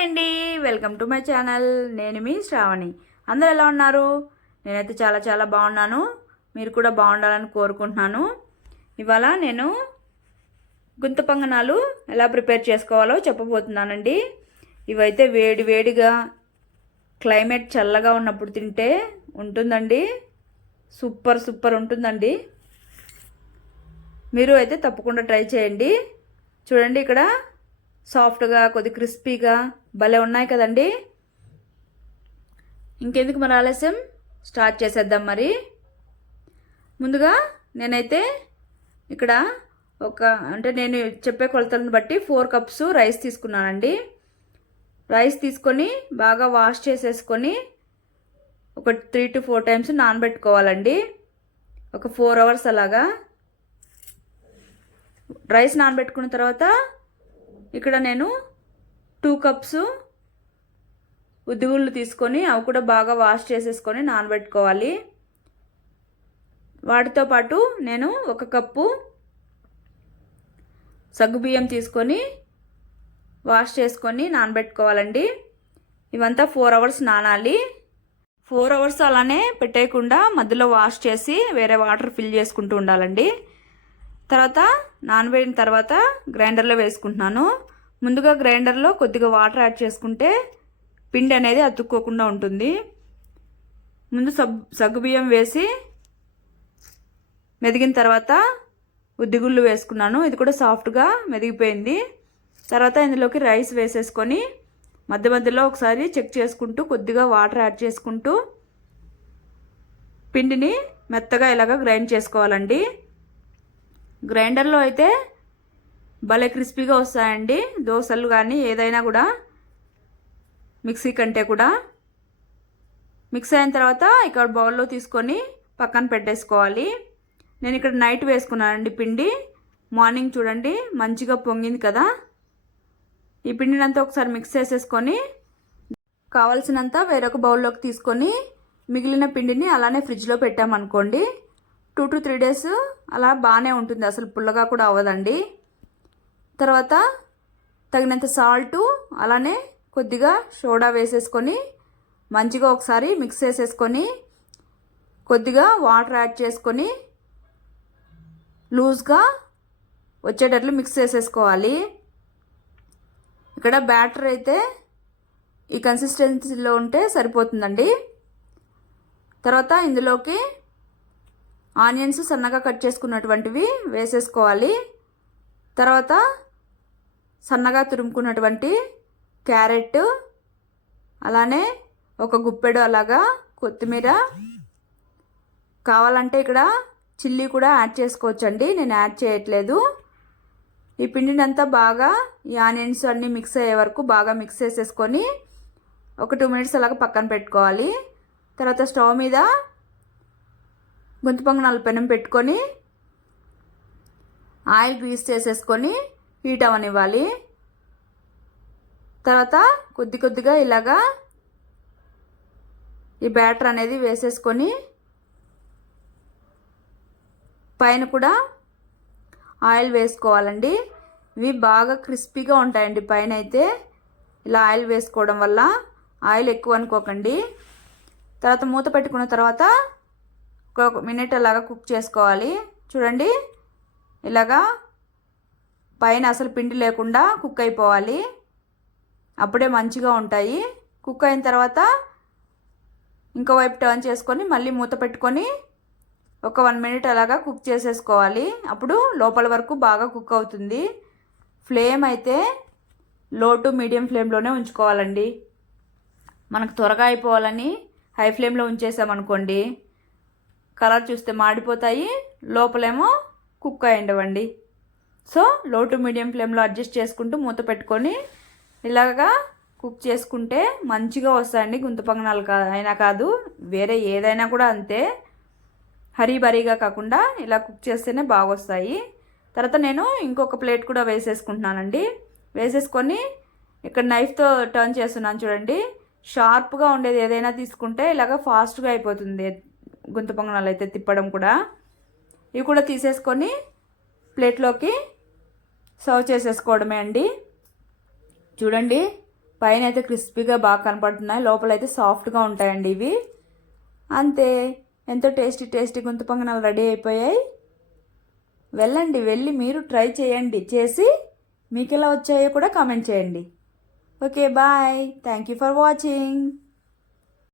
అండి. Welcome to my channel. నేను మీ శ్రావణి. అందరు ఎలా ఉన్నారు? నేనైతే చాలా చాలా బాగున్నాను. మీరు కూడా బాగుండాలని కోరుకుంటున్నాను. ఇవాళ నేను గుంత పంగనాలు ఎలా ప్రిపేర్ చేసుకోవాలో చెప్పబోతున్నానండి. ఇవైతే వేడి వేడిగా క్లైమేట్ చల్లగా ఉన్నప్పుడు తింటే ఉంటుందండి. సూపర్ సూపర్ ఉంటుందండి. మీరు అయితే తప్పకుండా ట్రై చేయండి. చూడండి ఇక్కడ సాఫ్ట్గా కొద్ది క్రిస్పీగా భలే ఉన్నాయి కదండి. ఇంకెందుకు మరి ఆలస్యం? స్టార్ట్ చేసేద్దాం మరి. ముందుగా నేనైతే ఇక్కడ ఒక అంటే నేను చెప్పే కొలతలను బట్టి ఫోర్ కప్స్ రైస్ తీసుకున్నానండి. రైస్ తీసుకొని బాగా వాష్ చేసేసుకొని ఒక త్రీ టు ఫోర్ టైమ్స్ నానబెట్టుకోవాలండి. ఒక ఫోర్ అవర్స్ అలాగా. రైస్ నానబెట్టుకున్న తర్వాత ఇక్కడ నేను టూ కప్స్ ఉద్దిగుళ్ళు తీసుకొని అవి కూడా బాగా వాష్ చేసేసుకొని నానబెట్టుకోవాలి. వాటితో పాటు నేను ఒక కప్పు సగ్గుబియ్యం తీసుకొని వాష్ చేసుకొని నానబెట్టుకోవాలండి. ఇవంతా ఫోర్ అవర్స్ నానాలి. ఫోర్ అవర్స్ అలానే పెట్టేయకుండా మధ్యలో వాష్ చేసి వేరే వాటర్ ఫిల్ చేసుకుంటూ ఉండాలండి. తర్వాత నానబెట్టిన తర్వాత గ్రైండర్లో వేసుకుంటున్నాను. ముందుగా గ్రైండర్లో కొద్దిగా వాటర్ యాడ్ చేసుకుంటే పిండి అనేది అతుక్కోకుండా ఉంటుంది. ముందు సబ్ సగ్గుబియ్యం వేసి మెదిగిన తర్వాత ఉద్దిగుళ్ళు వేసుకున్నాను. ఇది కూడా సాఫ్ట్గా మెదిగిపోయింది. తర్వాత ఇందులోకి రైస్ వేసేసుకొని మధ్య మధ్యలో ఒకసారి చెక్ చేసుకుంటూ కొద్దిగా వాటర్ యాడ్ చేసుకుంటూ పిండిని మెత్తగా ఇలాగ గ్రైండ్ చేసుకోవాలండి. గ్రైండర్లో అయితే భలే క్రిస్పీగా వస్తాయండి. దోశలు కానీ ఏదైనా కూడా మిక్సీ కంటే కూడా. మిక్స్ అయిన తర్వాత ఇక్కడ బౌల్లో తీసుకొని పక్కన పెట్టేసుకోవాలి. నేను ఇక్కడ నైట్ వేసుకున్నానండి పిండి. మార్నింగ్ చూడండి మంచిగా పొంగింది కదా. ఈ పిండిని అంతా ఒకసారి మిక్స్ చేసేసుకొని కావలసినంత వేరొక బౌల్లోకి తీసుకొని మిగిలిన పిండిని అలానే ఫ్రిడ్జ్లో పెట్టామనుకోండి టూ టు త్రీ డేస్ అలా బాగానే ఉంటుంది. అసలు పుల్లగా కూడా అవ్వదండి. తర్వాత తగినంత సాల్టు అలానే కొద్దిగా సోడా వేసేసుకొని మంచిగా ఒకసారి మిక్స్ చేసేసుకొని కొద్దిగా వాటర్ యాడ్ చేసుకొని లూజ్గా వచ్చేటట్లు మిక్స్ చేసేసుకోవాలి. ఇక్కడ బ్యాటర్ అయితే ఈ కన్సిస్టెన్సీలో ఉంటే సరిపోతుందండి. తర్వాత ఇందులోకి ఆనియన్స్ సన్నగా కట్ చేసుకున్నటువంటివి వేసేసుకోవాలి. తర్వాత సన్నగా తురుముకున్నటువంటి క్యారెట్ అలానే ఒక గుప్పెడు అలాగా కొత్తిమీర. కావాలంటే ఇక్కడ చిల్లీ కూడా యాడ్ చేసుకోవచ్చండి నేను యాడ్ చేయట్లేదు. ఈ పిండిని అంతా బాగా ఈ ఆనియన్స్ అన్నీ మిక్స్ అయ్యే వరకు బాగా మిక్స్ చేసేసుకొని ఒక టూ మినిట్స్ అలాగా పక్కన పెట్టుకోవాలి. తర్వాత స్టవ్ మీద గొంతు పొంగనాలు పెనం పెట్టుకొని ఆయిల్ గ్రీస్ చేసేసుకొని హీట్ అవనివ్వాలి తర్వాత కొద్ది కొద్దిగా ఇలాగా ఈ బ్యాటర్ అనేది వేసేసుకొని పైన కూడా ఆయిల్ వేసుకోవాలండి. ఇవి బాగా క్రిస్పీగా ఉంటాయండి పైన అయితే. ఇలా ఆయిల్ వేసుకోవడం వల్ల ఆయిల్ ఎక్కువ అనుకోకండి. తర్వాత మూత పెట్టుకున్న తర్వాత ఒక మినిట్ అలాగా కుక్ చేసుకోవాలి. చూడండి. ఇలాగా పైన అసలు పిండి లేకుండా కుక్ అయిపోవాలి. అప్పుడే మంచిగా ఉంటాయి. కుక్ అయిన తర్వాత ఇంకో వైపు టర్న్ చేసుకొని మళ్ళీ మూత పెట్టుకొని ఒక వన్ మినిట్ అలాగా కుక్ చేసేసుకోవాలి. అప్పుడు లోపల వరకు బాగా కుక్ అవుతుంది. ఫ్లేమ్ అయితే లో టు మీడియం ఫ్లేమ్లోనే ఉంచుకోవాలండి. మనకు త్వరగా అయిపోవాలని హై ఫ్లేమ్లో ఉంచేసామనుకోండి. కలర్ చూస్తే మాడిపోతాయి లోపలేమో కుక్ అయి సో లో టు మీడియం ఫ్లేమ్లో అడ్జస్ట్ చేసుకుంటూ మూత పెట్టుకొని ఇలాగా కుక్ చేసుకుంటే మంచిగా వస్తాయండి గుంత పొంగనాలు కా అయినా కాదు వేరే ఏదైనా కూడా అంతే. హరీబరీగా కాకుండా ఇలా కుక్ చేస్తేనే బాగా వస్తాయి తర్వాత నేను ఇంకొక ప్లేట్ కూడా వేసేసుకుంటున్నానండి. వేసేసుకొని ఇక్కడ నైఫ్తో టర్న్ చేస్తున్నాను చూడండి. షార్ప్గా ఉండేది ఏదైనా తీసుకుంటే ఇలాగ ఫాస్ట్గా అయిపోతుంది. గుంత పొంగనాలు అయితే తిప్పడం కూడా. ఇవి కూడా తీసేసుకొని ప్లేట్లోకి సర్వ్ చేసేసుకోవడమే అండి. చూడండి పైన అయితే క్రిస్పీగా బాగా కనపడుతున్నాయి. లోపల అయితే సాఫ్ట్గా ఉంటాయండి ఇవి. అంతే ఎంతో టేస్టీ టేస్టీ గుంత పొంగనాలు రెడీ అయిపోయాయి. వెళ్ళండి వెళ్ళి మీరు ట్రై చేయండి. చేసి మీకు ఎలా వచ్చాయో కూడా కామెంట్ చేయండి. Okay bye. Thank you for watching.